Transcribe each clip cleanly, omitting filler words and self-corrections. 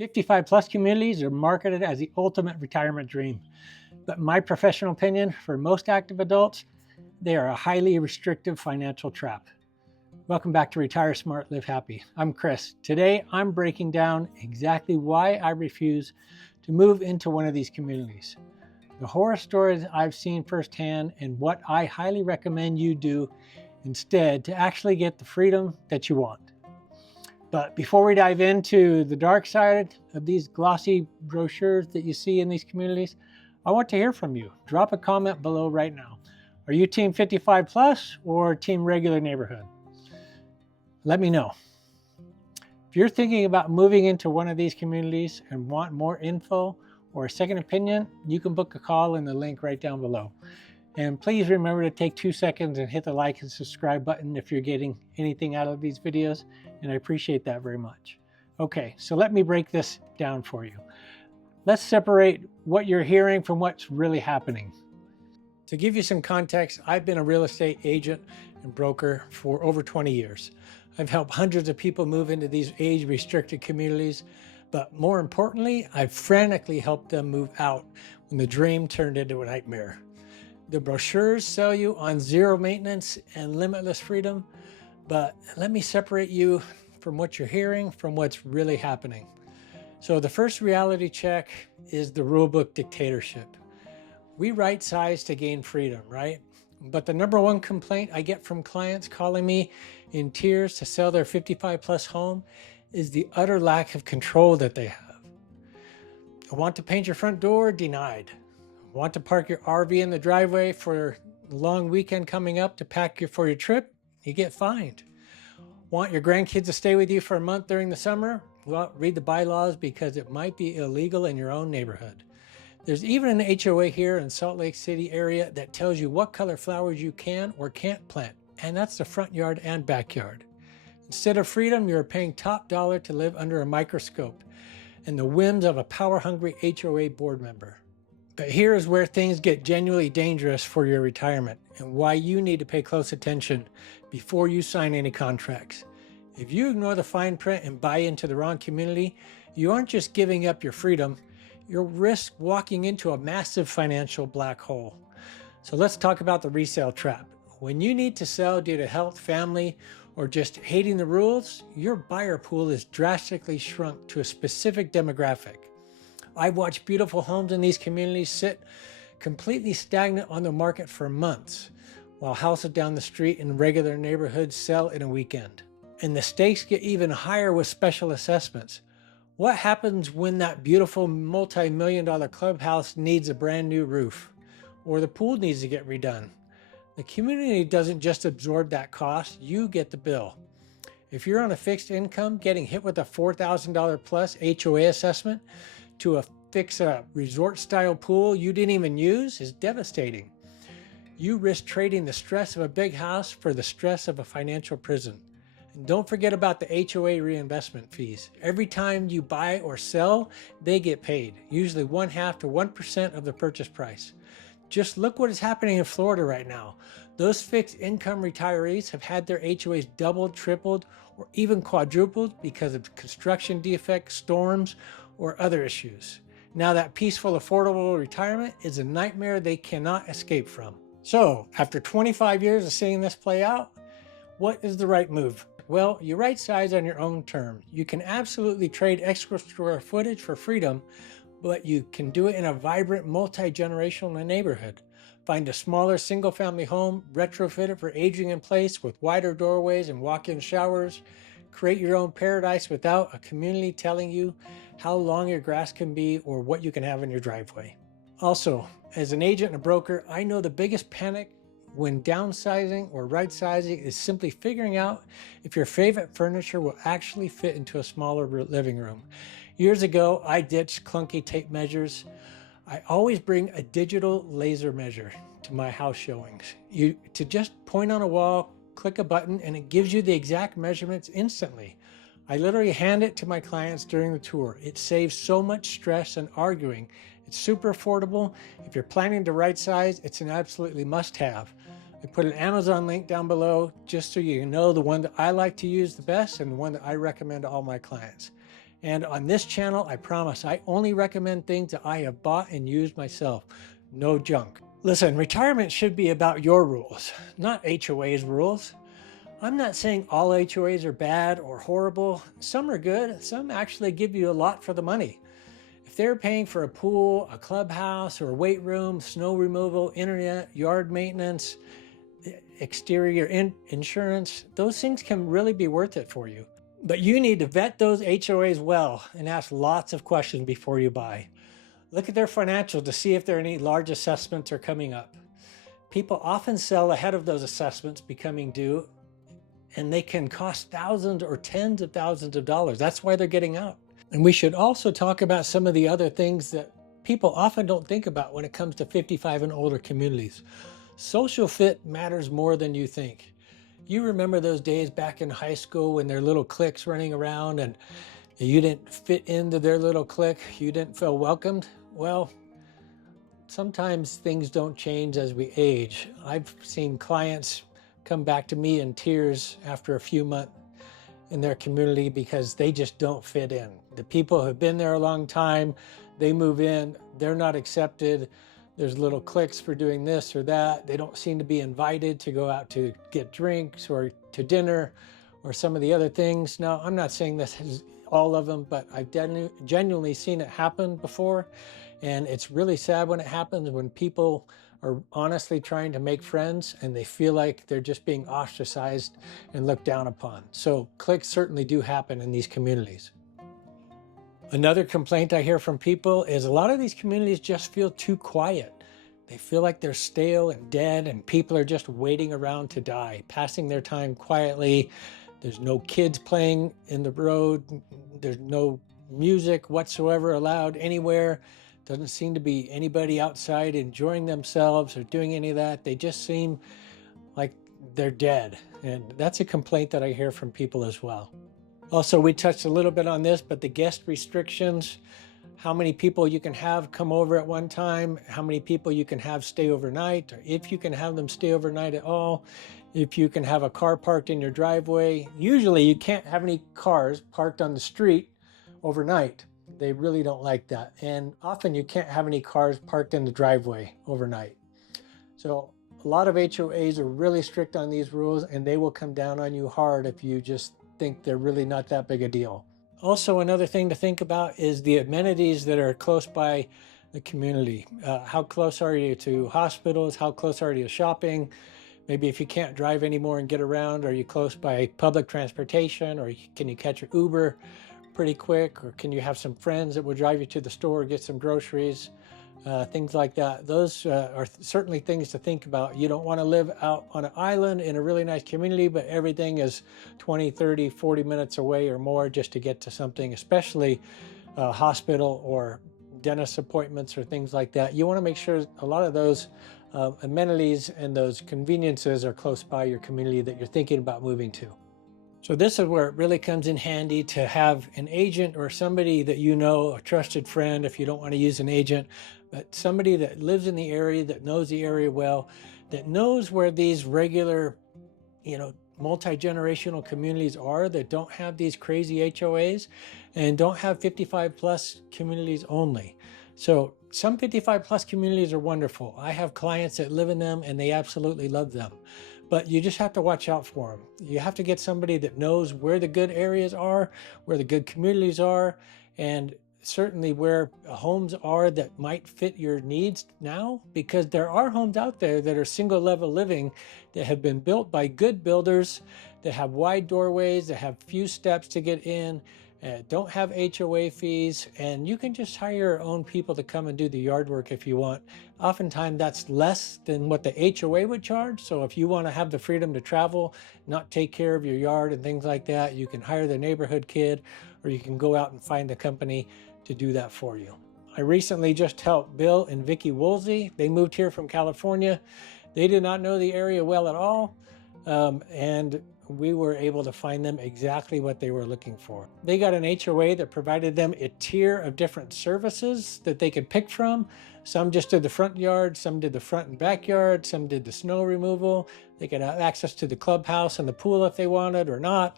55 plus communities are marketed as the ultimate retirement dream. But in my professional opinion, for most active adults, they are a highly restrictive financial trap. Welcome back to Retire Smart, Live Happy. I'm Chris. Today, I'm breaking down exactly why I refuse to move into one of these communities, the horror stories I've seen firsthand, and what I highly recommend you do instead to actually get the freedom that you want. But before we dive into the dark side of these glossy brochures that you see in these communities, I want to hear from you. Drop a comment below right now. Are you team 55 plus or team regular neighborhood? Let me know. If you're thinking about moving into one of these communities and want more info or a second opinion, you can book a call in the link right down below. And please remember to take 2 seconds and hit the like and subscribe button if you're getting anything out of these videos, and I appreciate that very much. Okay, so let me break this down for you. Let's separate what you're hearing from what's really happening. To give you some context, I've been a real estate agent and broker for over 20 years. I've helped hundreds of people move into these age-restricted communities, but more importantly, I've frantically helped them move out when the dream turned into a nightmare. The brochures sell you on zero maintenance and limitless freedom, but let me separate you from what you're hearing from what's really happening. So the first reality check is the rulebook dictatorship. We right size to gain freedom, right? But the number one complaint I get from clients calling me in tears to sell their 55 plus home is the utter lack of control that they have. I want to paint your front door? Denied. Want to park your RV in the driveway for a long weekend coming up to pack for your trip? You get fined. Want your grandkids to stay with you for a month during the summer? Well, read the bylaws because it might be illegal in your own neighborhood. There's even an HOA here in Salt Lake City area that tells you what color flowers you can or can't plant, and that's the front yard and backyard. Instead of freedom, you're paying top dollar to live under a microscope and the whims of a power-hungry HOA board member. But here is where things get genuinely dangerous for your retirement and why you need to pay close attention before you sign any contracts. If you ignore the fine print and buy into the wrong community, you aren't just giving up your freedom, you'll risk walking into a massive financial black hole. So let's talk about the resale trap. When you need to sell due to health, family, or just hating the rules, your buyer pool is drastically shrunk to a specific demographic. I've watched beautiful homes in these communities sit completely stagnant on the market for months, while houses down the street in regular neighborhoods sell in a weekend. And the stakes get even higher with special assessments. What happens when that beautiful multi-million-dollar clubhouse needs a brand new roof, or the pool needs to get redone? The community doesn't just absorb that cost, you get the bill. If you're on a fixed income, getting hit with a $4,000 plus HOA assessment to fix a resort-style pool you didn't even use is devastating. You risk trading the stress of a big house for the stress of a financial prison. And don't forget about the HOA reinvestment fees. Every time you buy or sell, they get paid, usually 1/2 to 1% of the purchase price. Just look what is happening in Florida right now. Those fixed income retirees have had their HOAs doubled, tripled, or even quadrupled because of construction defects, storms, or other issues. Now that peaceful, affordable retirement is a nightmare they cannot escape from. So after 25 years of seeing this play out, what is the right move? Well, you right size on your own terms. You can absolutely trade extra square footage for freedom, but you can do it in a vibrant, multi-generational neighborhood. Find a smaller single-family home, retrofit it for aging in place with wider doorways and walk-in showers. Create your own paradise without a community telling you how long your grass can be or what you can have in your driveway. Also, as an agent and a broker, I know the biggest panic when downsizing or right sizing is simply figuring out if your favorite furniture will actually fit into a smaller living room. Years ago, I ditched clunky tape measures. I always bring a digital laser measure to my house showings. To just point on a wall, click a button, and it gives you the exact measurements instantly. I literally hand it to my clients during the tour. It saves so much stress and arguing. It's super affordable. If you're planning to right size, it's an absolutely must-have. I put an Amazon link down below just so you know the one that I like to use the best and the one that I recommend to all my clients. And on this channel, I promise I only recommend things that I have bought and used myself. No junk. Listen, retirement should be about your rules, not HOA's rules. I'm not saying all HOAs are bad or horrible. Some are good. Some actually give you a lot for the money. If they're paying for a pool, a clubhouse, or a weight room, snow removal, internet, yard maintenance, exterior insurance, those things can really be worth it for you. But you need to vet those HOAs well and ask lots of questions before you buy. Look at their financials to see if there are any large assessments are coming up. People often sell ahead of those assessments becoming due, and they can cost thousands or tens of thousands of dollars. That's why they're getting out. And we should also talk about some of the other things that people often don't think about when it comes to 55 and older communities. Social fit matters more than you think. You remember those days back in high school when there were little cliques running around and you didn't fit into their little clique, you didn't feel welcomed? Well, sometimes things don't change as we age. I've seen clients come back to me in tears after a few months in their community because they just don't fit in. The people who have been there a long time, they move in, they're not accepted. There's little cliques for doing this or that. They don't seem to be invited to go out to get drinks or to dinner or some of the other things. Now, I'm not saying this is all of them, but I've genuinely seen it happen before. And it's really sad when it happens, when people are honestly trying to make friends and they feel like they're just being ostracized and looked down upon. So cliques certainly do happen in these communities. Another complaint I hear from people is a lot of these communities just feel too quiet. They feel like they're stale and dead and people are just waiting around to die, passing their time quietly. There's no kids playing in the road. There's no music whatsoever allowed anywhere. Doesn't seem to be anybody outside enjoying themselves or doing any of that. They just seem like they're dead. And that's a complaint that I hear from people as well. Also, we touched a little bit on this, but the guest restrictions, how many people you can have come over at one time, how many people you can have stay overnight, or if you can have them stay overnight at all, if you can have a car parked in your driveway. Usually you can't have any cars parked on the street overnight. They really don't like that. And often you can't have any cars parked in the driveway overnight. So a lot of HOAs are really strict on these rules, and they will come down on you hard if you just think they're really not that big a deal. Also, another thing to think about is the amenities that are close by the community. How close are you to hospitals? How close are you to shopping? Maybe if you can't drive anymore and get around, are you close by public transportation, or can you catch an Uber pretty quick, or can you have some friends that will drive you to the store, get some groceries, things like that. Those are certainly things to think about. You don't want to live out on an island in a really nice community, but everything is 20, 30, 40 minutes away or more just to get to something, especially a hospital or dentist appointments or things like that. You want to make sure a lot of those amenities and those conveniences are close by your community that you're thinking about moving to. So this is where it really comes in handy to have an agent or somebody that you know, a trusted friend if you don't want to use an agent, but somebody that lives in the area, that knows the area well, that knows where these regular, multi-generational communities are that don't have these crazy HOAs and don't have 55 plus communities only. So some 55 plus communities are wonderful. I have clients that live in them and they absolutely love them. But you just have to watch out for them. You have to get somebody that knows where the good areas are, where the good communities are, and certainly where homes are that might fit your needs now, because there are homes out there that are single level living that have been built by good builders, that have wide doorways, that have few steps to get in, don't have HOA fees, and you can just hire your own people to come and do the yard work if you want. Oftentimes that's less than what the HOA would charge. So if you want to have the freedom to travel, not take care of your yard and things like that, you can hire the neighborhood kid, or you can go out and find a company to do that for you. I recently just helped Bill and Vicki Woolsey. They moved here from California. They did not know the area well at all. And we were able to find them exactly what they were looking for. They got an HOA that provided them a tier of different services that they could pick from. Some just did the front yard, some did the front and backyard, some did the snow removal. They could have access to the clubhouse and the pool if they wanted or not.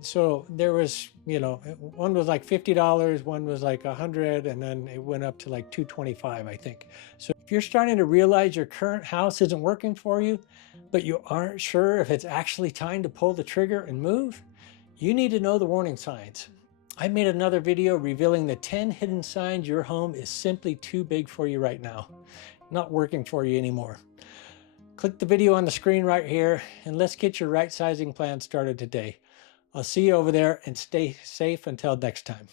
So there was, one was like $50, one was like $100, and then it went up to like $225, I think. So if you're starting to realize your current house isn't working for you, but you aren't sure if it's actually time to pull the trigger and move, you need to know the warning signs. I made another video revealing the 10 hidden signs your home is simply too big for you right now, not working for you anymore. Click the video on the screen right here, and let's get your right sizing plan started today. I'll see you over there, and stay safe until next time.